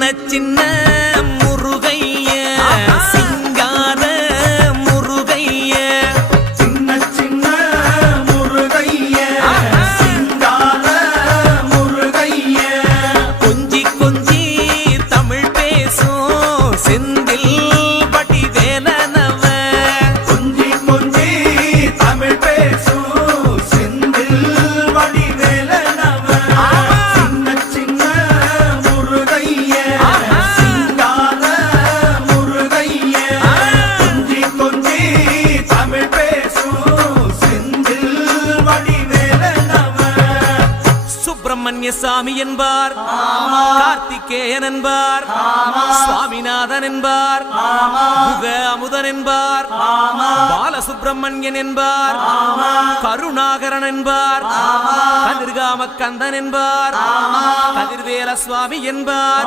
சின்ன சின்ன முருகைய சிங்கார முருகைய சின்ன சின்ன முருகைய சிங்கார முருகைய கொஞ்சி கொஞ்சி தமிழ் பேசும் செந்தில் பட்டி வேலனவ கொஞ்சி கொஞ்சி தமிழ் பேசும் செந்தில் பட்டி வேலனவ சின்ன சின்ன முருகைய சிங்கார முருகைய கொஞ்சி கொஞ்சி தமிழ் பேசும் செந்தில் பட்டி வேலனவ சுப்பிரமணிய சாமி என்பார் கார்த்திகேயன் என்பார் சுவாமிநாதன் என்பார் முக அமுதன் என்பார் பாலசுப்பிரமணியன் என்பார் கருணாகரன் என்பார் கதிர்காம கந்தன் என்பார் கதிர்வேல சுவாமி என்பார்